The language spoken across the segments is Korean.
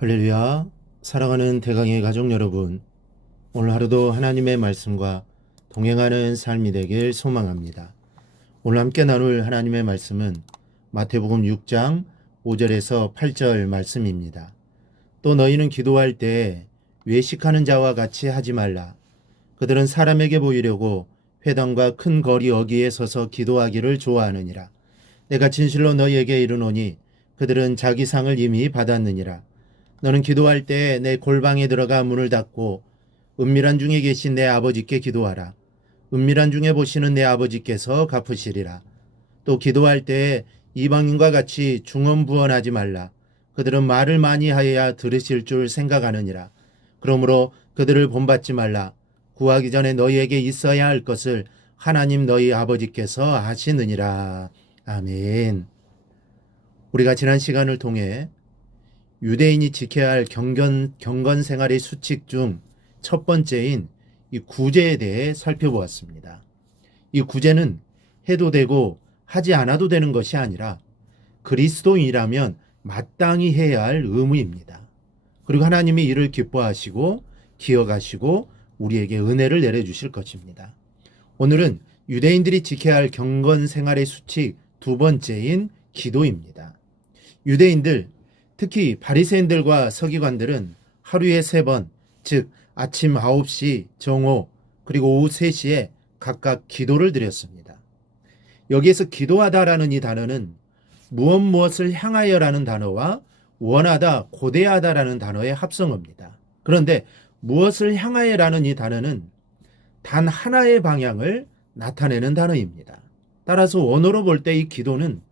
할렐루야. 사랑하는 대강의 가족 여러분, 오늘 하루도 하나님의 말씀과 동행하는 삶이 되길 소망합니다. 오늘 함께 나눌 하나님의 말씀은 마태복음 6장 5절에서 8절 말씀입니다. 또 너희는 기도할 때 외식하는 자와 같이 하지 말라. 그들은 사람에게 보이려고 회당과 큰 거리 어귀에 서서 기도하기를 좋아하느니라. 내가 진실로 너희에게 이르노니 그들은 자기 상을 이미 받았느니라. 너는 기도할 때 내 골방에 들어가 문을 닫고 은밀한 중에 계신 내 아버지께 기도하라. 은밀한 중에 보시는 내 아버지께서 갚으시리라. 또 기도할 때 이방인과 같이 중언부언하지 말라. 그들은 말을 많이 하여야 들으실 줄 생각하느니라. 그러므로 그들을 본받지 말라. 구하기 전에 너희에게 있어야 할 것을 하나님 너희 아버지께서 하시느니라. 아멘. 우리가 지난 시간을 통해 유대인이 지켜야 할 경건 생활의 수칙 중 첫 번째인 이 구제에 대해 살펴보았습니다. 이 구제는 해도 되고 하지 않아도 되는 것이 아니라 그리스도인이라면 마땅히 해야 할 의무입니다. 그리고 하나님이 이를 기뻐하시고 기억하시고 우리에게 은혜를 내려주실 것입니다. 오늘은 유대인들이 지켜야 할 경건 생활의 수칙 두 번째인 기도입니다. 유대인들, 특히 바리새인들과 서기관들은 하루에 3번, 즉 아침 9시, 정오, 그리고 오후 3시에 각각 기도를 드렸습니다. 여기에서 기도하다라는 이 단어는 무엇을 향하여라는 단어와 원하다, 고대하다라는 단어의 합성어입니다. 그런데 무엇을 향하여라는 이 단어는 단 하나의 방향을 나타내는 단어입니다. 따라서 원어로 볼 때 이 기도는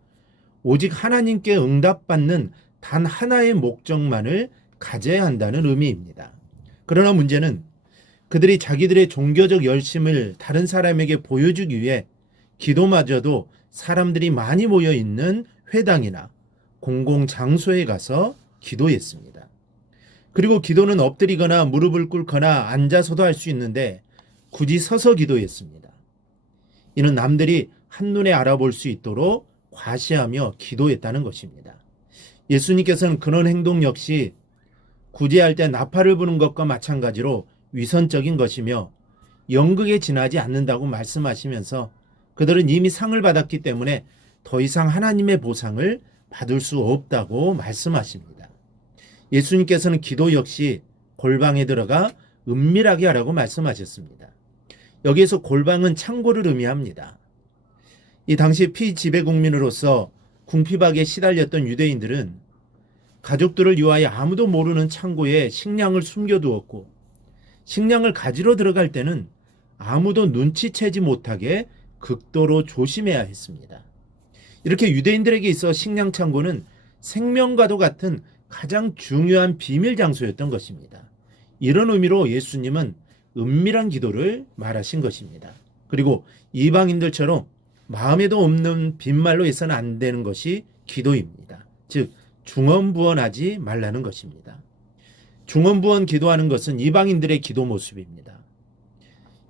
오직 하나님께 응답받는 단 하나의 목적만을 가져야 한다는 의미입니다. 그러나 문제는 그들이 자기들의 종교적 열심을 다른 사람에게 보여주기 위해 기도마저도 사람들이 많이 모여 있는 회당이나 공공장소에 가서 기도했습니다. 그리고 기도는 엎드리거나 무릎을 꿇거나 앉아서도 할 수 있는데 굳이 서서 기도했습니다. 이는 남들이 한눈에 알아볼 수 있도록 과시하며 기도했다는 것입니다. 예수님께서는 그런 행동 역시 구제할 때 나팔을 부는 것과 마찬가지로 위선적인 것이며 연극에 지나지 않는다고 말씀하시면서 그들은 이미 상을 받았기 때문에 더 이상 하나님의 보상을 받을 수 없다고 말씀하십니다. 예수님께서는 기도 역시 골방에 들어가 은밀하게 하라고 말씀하셨습니다. 여기에서 골방은 창고를 의미합니다. 이 당시 피지배국민으로서 궁핍하게 시달렸던 유대인들은 가족들을 위하여 아무도 모르는 창고에 식량을 숨겨두었고 식량을 가지러 들어갈 때는 아무도 눈치채지 못하게 극도로 조심해야 했습니다. 이렇게 유대인들에게 있어 식량 창고는 생명과도 같은 가장 중요한 비밀 장소였던 것입니다. 이런 의미로 예수님은 은밀한 기도를 말하신 것입니다. 그리고 이방인들처럼 마음에도 없는 빈말로 해서는 안 되는 것이 기도입니다. 즉 중언부언하지 말라는 것입니다. 중언부언 기도하는 것은 이방인들의 기도 모습입니다.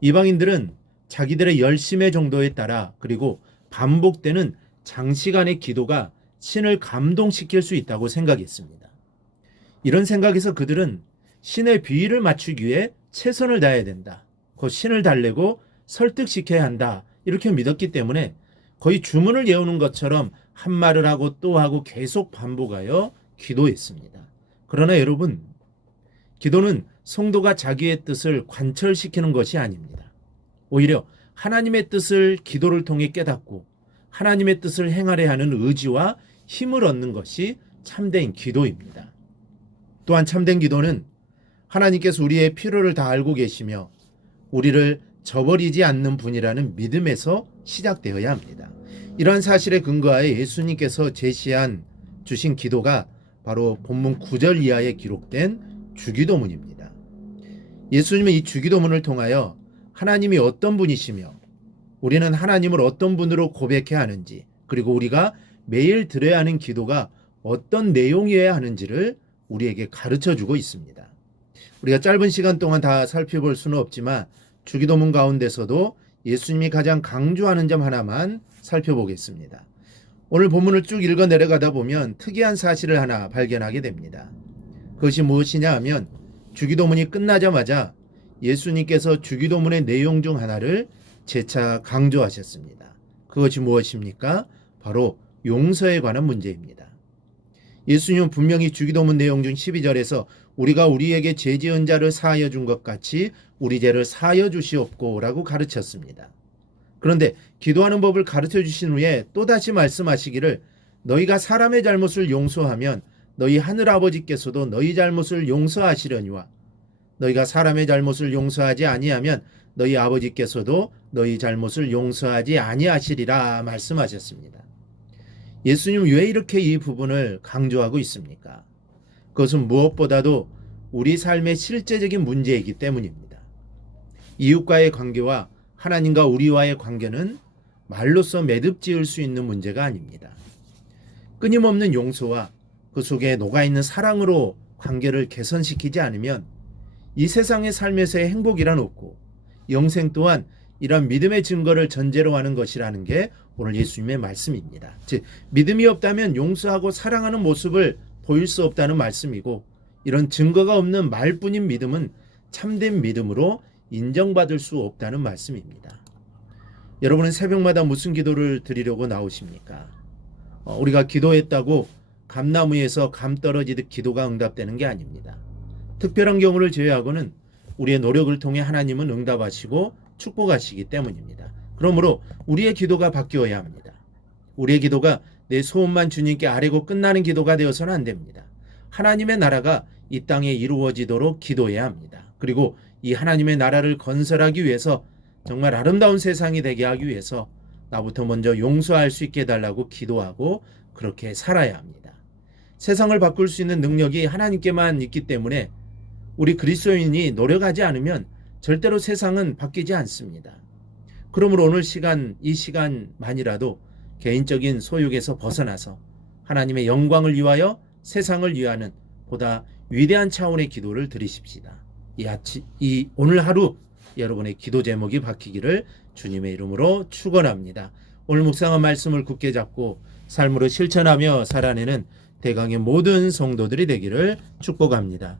이방인들은 자기들의 열심의 정도에 따라 그리고 반복되는 장시간의 기도가 신을 감동시킬 수 있다고 생각했습니다. 이런 생각에서 그들은 신의 비위를 맞추기 위해 최선을 다해야 된다. 그 신을 달래고 설득시켜야 한다. 이렇게 믿었기 때문에 거의 주문을 외우는 것처럼 한 말을 하고 또 하고 계속 반복하여 기도했습니다. 그러나 여러분, 기도는 성도가 자기의 뜻을 관철시키는 것이 아닙니다. 오히려 하나님의 뜻을 기도를 통해 깨닫고 하나님의 뜻을 행하려 하는 의지와 힘을 얻는 것이 참된 기도입니다. 또한 참된 기도는 하나님께서 우리의 필요를 다 알고 계시며 우리를 저버리지 않는 분이라는 믿음에서 시작되어야 합니다. 이러한 사실에 근거하여 예수님께서 주신 기도가 바로 본문 9절 이하에 기록된 주기도문입니다. 예수님은 이 주기도문을 통하여 하나님이 어떤 분이시며 우리는 하나님을 어떤 분으로 고백해야 하는지 그리고 우리가 매일 드려야 하는 기도가 어떤 내용이어야 하는지를 우리에게 가르쳐주고 있습니다. 우리가 짧은 시간 동안 다 살펴볼 수는 없지만 주기도문 가운데서도 예수님이 가장 강조하는 점 하나만 살펴보겠습니다. 오늘 본문을 쭉 읽어 내려가다 보면 특이한 사실을 하나 발견하게 됩니다. 그것이 무엇이냐 하면 주기도문이 끝나자마자 예수님께서 주기도문의 내용 중 하나를 재차 강조하셨습니다. 그것이 무엇입니까? 바로 용서에 관한 문제입니다. 예수님은 분명히 주기도문 내용 중 12절에서 우리가 우리에게 죄 지은 자를 사하여 준 것 같이 우리 죄를 사하여 주시옵고 라고 가르쳤습니다. 그런데 기도하는 법을 가르쳐 주신 후에 또다시 말씀하시기를 너희가 사람의 잘못을 용서하면 너희 하늘 아버지께서도 너희 잘못을 용서하시려니와 너희가 사람의 잘못을 용서하지 아니하면 너희 아버지께서도 너희 잘못을 용서하지 아니하시리라 말씀하셨습니다. 예수님 왜 이렇게 이 부분을 강조하고 있습니까? 그것은 무엇보다도 우리 삶의 실제적인 문제이기 때문입니다. 이웃과의 관계와 하나님과 우리와의 관계는 말로써 매듭 지을 수 있는 문제가 아닙니다. 끊임없는 용서와 그 속에 녹아있는 사랑으로 관계를 개선시키지 않으면 이 세상의 삶에서의 행복이란 없고 영생 또한 이런 믿음의 증거를 전제로 하는 것이라는 게 오늘 예수님의 말씀입니다. 즉 믿음이 없다면 용서하고 사랑하는 모습을 보일 수 없다는 말씀이고 이런 증거가 없는 말뿐인 믿음은 참된 믿음으로 인정받을 수 없다는 말씀입니다. 여러분은 새벽마다 무슨 기도를 드리려고 나오십니까? 우리가 기도했다고 감나무에서 감 떨어지듯 기도가 응답되는 게 아닙니다. 특별한 경우를 제외하고는 우리의 노력을 통해 하나님은 응답하시고 축복하시기 때문입니다. 그러므로 우리의 기도가 바뀌어야 합니다. 우리의 기도가 내 소원만 주님께 아뢰고 끝나는 기도가 되어서는 안 됩니다. 하나님의 나라가 이 땅에 이루어지도록 기도해야 합니다. 그리고 이 하나님의 나라를 건설하기 위해서 정말 아름다운 세상이 되게 하기 위해서 나부터 먼저 용서할 수 있게 해달라고 기도하고 그렇게 살아야 합니다. 세상을 바꿀 수 있는 능력이 하나님께만 있기 때문에 우리 그리스도인이 노력하지 않으면 절대로 세상은 바뀌지 않습니다. 그러므로 오늘 이 시간만이라도 개인적인 소욕에서 벗어나서 하나님의 영광을 위하여 세상을 위하는 보다 위대한 차원의 기도를 드리십시다. 오늘 하루 여러분의 기도 제목이 바뀌기를 주님의 이름으로 축원합니다. 오늘 묵상한 말씀을 굳게 잡고 삶으로 실천하며 살아내는 대강의 모든 성도들이 되기를 축복합니다.